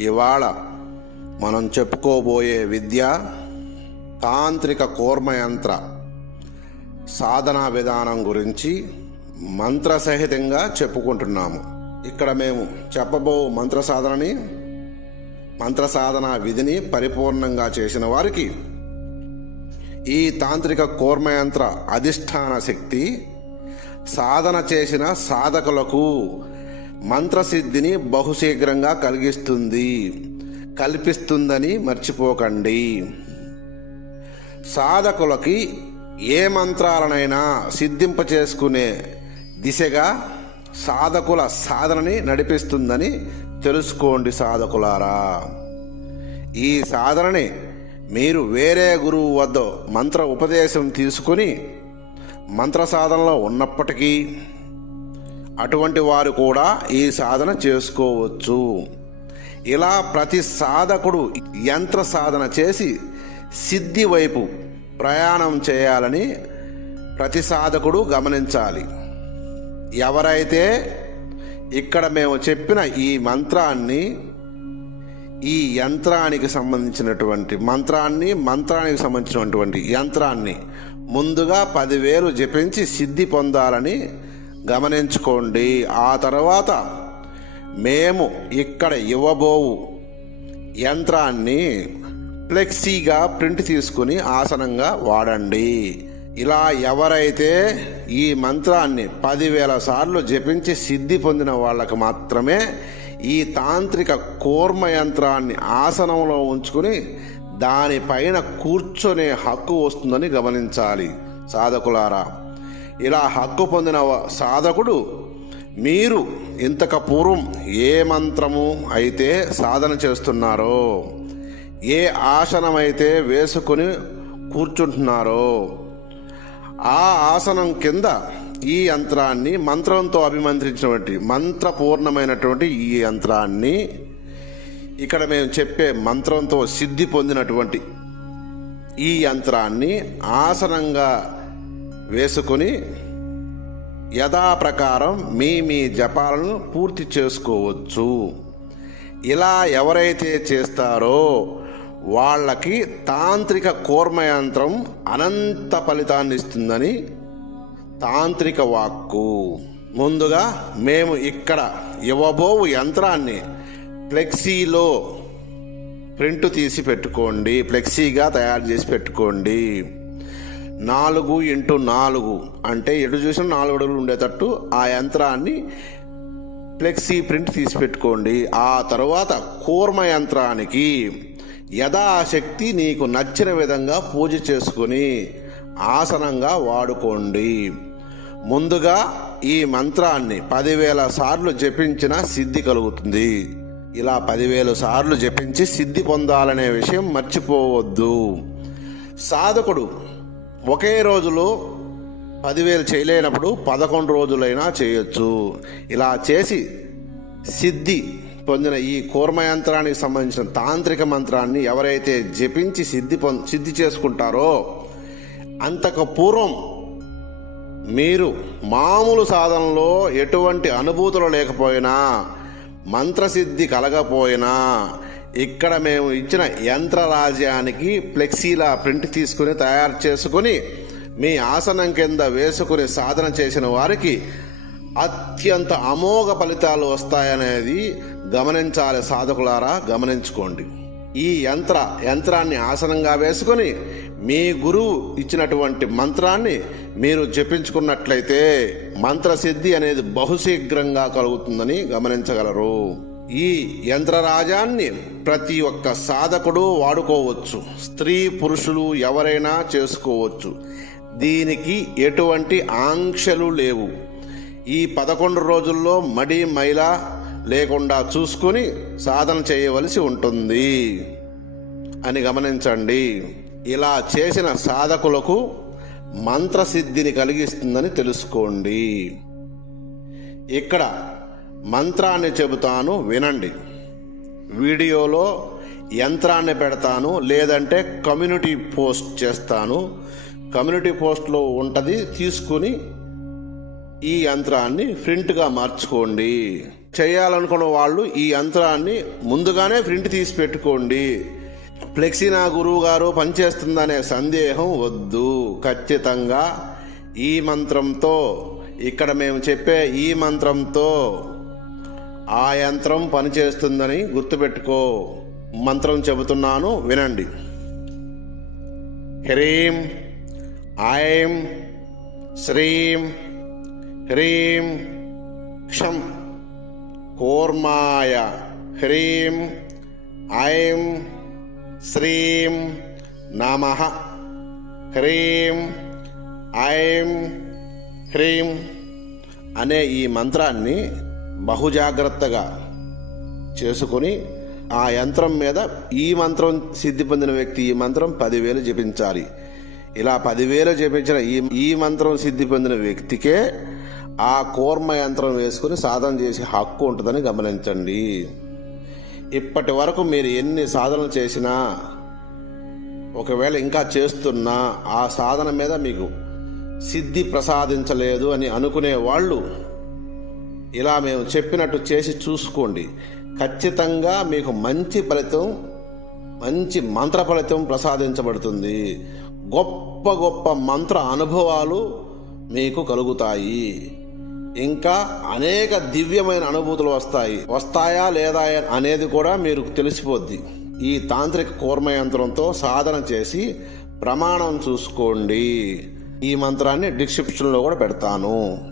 ఇవాళ మనం చెప్పుకోబోయే విద్య తాంత్రిక కూర్మయంత్ర సాధనా విధానం గురించి మంత్రసహితంగా చెప్పుకుంటున్నాము. ఇక్కడ మేము చెప్పబో మంత్ర సాధనని మంత్ర సాధన విధిని పరిపూర్ణంగా చేసిన వారికి ఈ తాంత్రిక కూర్మయంత్ర అధిష్టాన శక్తి సాధన చేసిన సాధకులకు మంత్రసిద్ధిని బహుశీఘ్రంగా కలిగిస్తుంది. కల్పిస్తుందని మర్చిపోకండి. సాధకులకి ఏ మంత్రాలనైనా సిద్ధింప చేసుకునే దిశగా సాధకుల సాధనని నడిపిస్తుందని తెలుసుకోండి సాధకులారా. ఈ సాధనని మీరు వేరే గురువు వద్ద మంత్ర ఉపదేశం తీసుకుని మంత్ర సాధనలో ఉన్నప్పటికీ అటువంటి వారు కూడా ఈ సాధన చేసుకోవచ్చు. ఇలా ప్రతి సాధకుడు యంత్ర సాధన చేసి సిద్ధి వైపు ప్రయాణం చేయాలని ప్రతి సాధకుడు గమనించాలి. ఎవరైతే ఇక్కడ మేము చెప్పిన ఈ మంత్రాన్ని ఈ యంత్రానికి సంబంధించినటువంటి మంత్రాన్ని మంత్రానికి సంబంధించినటువంటి యంత్రాన్ని ముందుగా పదివేలు జపించి సిద్ధి పొందాలని గమనించుకోండి. ఆ తర్వాత మేము ఇక్కడ ఇవ్వబోవు యంత్రాన్ని ఫ్లెక్సీగా ప్రింట్ తీసుకుని ఆసనంగా వాడండి. ఇలా ఎవరైతే ఈ మంత్రాన్ని పదివేల సార్లు జపించి సిద్ధి పొందిన వాళ్ళకి మాత్రమే ఈ తాంత్రిక కూర్మ యంత్రాన్ని ఆసనంలో ఉంచుకుని దానిపైన కూర్చొనే హక్కు వస్తుందని గమనించాలి. సాధకులారా ఇలా హక్కు పొందిన సాధకుడు మీరు ఇంతకు పూర్వం ఏ మంత్రము అయితే సాధన చేస్తున్నారో ఏ ఆసనమైతే వేసుకుని కూర్చుంటున్నారో ఆ ఆసనం కింద ఈ యంత్రాన్ని మంత్రంతో అభిమంత్రించినటువంటి మంత్రపూర్ణమైనటువంటి ఈ యంత్రాన్ని ఇక్కడ మేము చెప్పే మంత్రంతో సిద్ధి పొందినటువంటి ఈ యంత్రాన్ని ఆసనంగా వేసుకొని యథాప్రకారం మీ మీ జపాలను పూర్తి చేసుకోవచ్చు. ఇలా ఎవరైతే చేస్తారో వాళ్ళకి తాంత్రిక కూర్మయంత్రం అనంత ఫలితాన్ని ఇస్తుందని తాంత్రిక వాక్కు. ముందుగా మేము ఇక్కడ ఇవ్వబోవు యంత్రాన్ని ఫ్లెక్సీలో ప్రింట్ తీసి పెట్టుకోండి. ఫ్లెక్సీగా తయారు చేసి పెట్టుకోండి. నాలుగు ఇంటూ నాలుగు అంటే ఎటు చూసిన నాలుగు అడుగులు ఉండేటట్టు ఆ యంత్రాన్ని ఫ్లెక్సీ ప్రింట్ తీసి పెట్టుకోండి ఆ తర్వాత కూర్మ యంత్రానికి యథాశక్తి నీకు నచ్చిన విధంగా పూజ చేసుకుని ఆసనంగా వాడుకోండి. ముందుగా ఈ మంత్రాన్ని పదివేల సార్లు జపించిన సిద్ధి కలుగుతుంది. ఇలా పదివేల సార్లు జపించి సిద్ధి పొందాలనే విషయం మర్చిపోవద్దు. సాధకుడు ఒకే రోజులో పదివేలు చేయలేనప్పుడు పదకొండు రోజులైనా చేయొచ్చు. ఇలా చేసి సిద్ధి పొందిన ఈ కూర్మ యంత్రానికి సంబంధించిన తాంత్రిక మంత్రాన్ని ఎవరైతే జపించి సిద్ధి పొం సిద్ధి చేసుకుంటారో అంతకు పూర్వం మీరు మామూలు సాధనలో ఎటువంటి అనుభూతులు లేకపోయినా మంత్రసిద్ధి కలగపోయినా ఇక్కడ మేము ఇచ్చిన యంత్రరాజ్యానికి ఫ్లెక్సీలా ప్రింట్ తీసుకుని తయారు చేసుకుని మీ ఆసనం కింద వేసుకుని సాధన చేసిన వారికి అత్యంత అమోఘ ఫలితాలు వస్తాయనేది గమనించాలి సాధకులారా గమనించుకోండి. ఈ యంత్ర యంత్రాన్ని ఆసనంగా వేసుకొని మీ గురువు ఇచ్చినటువంటి మంత్రాన్ని మీరు జపించుకున్నట్లయితే మంత్రసిద్ధి అనేది బహుశీఘ్రంగా కలుగుతుందని గమనించగలరు. ఈ యంత్రరాజాన్ని ప్రతి ఒక్క సాధకుడు వాడుకోవచ్చు. స్త్రీ పురుషులు ఎవరైనా చేసుకోవచ్చు. దీనికి ఎటువంటి ఆంక్షలు లేవు. ఈ పదకొండు రోజుల్లో మడి మైల లేకుండా చూసుకొని సాధన చేయవలసి ఉంటుంది. అని గమనించండి. ఇలా చేసిన సాధకులకు మంత్రసిద్ధిని కలిగిస్తుందని తెలుసుకోండి. ఇక్కడ మంత్రాన్ని చెబుతాను వినండి. వీడియోలో యంత్రాన్ని పెడతాను లేదంటే కమ్యూనిటీ పోస్ట్ చేస్తాను. కమ్యూనిటీ పోస్ట్లో ఉంటుంది తీసుకుని ఈ యంత్రాన్ని ప్రింట్గా మార్చుకోండి. చేయాలనుకున్న వాళ్ళు ఈ యంత్రాన్ని ముందుగానే ప్రింట్ తీసి పెట్టుకోండి. ఫ్లెక్సీ నా గురువు గారు పనిచేస్తుందనే సందేహం వద్దు. ఖచ్చితంగా ఈ మంత్రంతో ఇక్కడ మేము చెప్పే ఈ మంత్రంతో ఆ యంత్రం పనిచేస్తుందని గుర్తుపెట్టుకో. మంత్రం చెబుతున్నాను వినండి. హ్రీం ఐం శ్రీం హ్రీం క్షం. కూర్మాయ హ్రీం ఐం శ్రీం నమ. హ్రీం ఐం హ్రీం అనే ఈ మంత్రాన్ని బహుజాగ్రత్తగా చేసుకొని ఆ యంత్రం మీద ఈ మంత్రం సిద్ధి పొందిన వ్యక్తి ఈ మంత్రం పదివేలు జపించాలి. ఇలా పదివేలు జపించిన ఈ ఈ మంత్రం సిద్ధి పొందిన వ్యక్తికే ఆ కూర్మ యంత్రం వేసుకుని సాధన చేసే హక్కు ఉంటుందని గమనించండి. ఇప్పటి వరకు మీరు ఎన్ని సాధనలు చేసినా ఒకవేళ ఇంకా చేస్తున్నా ఆ సాధన మీద మీకు సిద్ధి ప్రసాదించలేదు అని అనుకునే వాళ్ళు ఇలా మేము చెప్పినట్టు చేసి చూసుకోండి. ఖచ్చితంగా మీకు మంచి ఫలితం మంచి మంత్ర ఫలితం ప్రసాదించబడుతుంది. గొప్ప గొప్ప మంత్ర అనుభవాలు మీకు కలుగుతాయి. ఇంకా అనేక దివ్యమైన అనుభూతులు వస్తాయి. వస్తాయా లేదా అనేది కూడా మీరు తెలిసిపోద్ది. ఈ తాంత్రిక కూర్మ యంత్రంతో సాధన చేసి ప్రమాణం చూసుకోండి. ఈ మంత్రాన్ని డిస్క్రిప్షన్లో కూడా పెడతాను.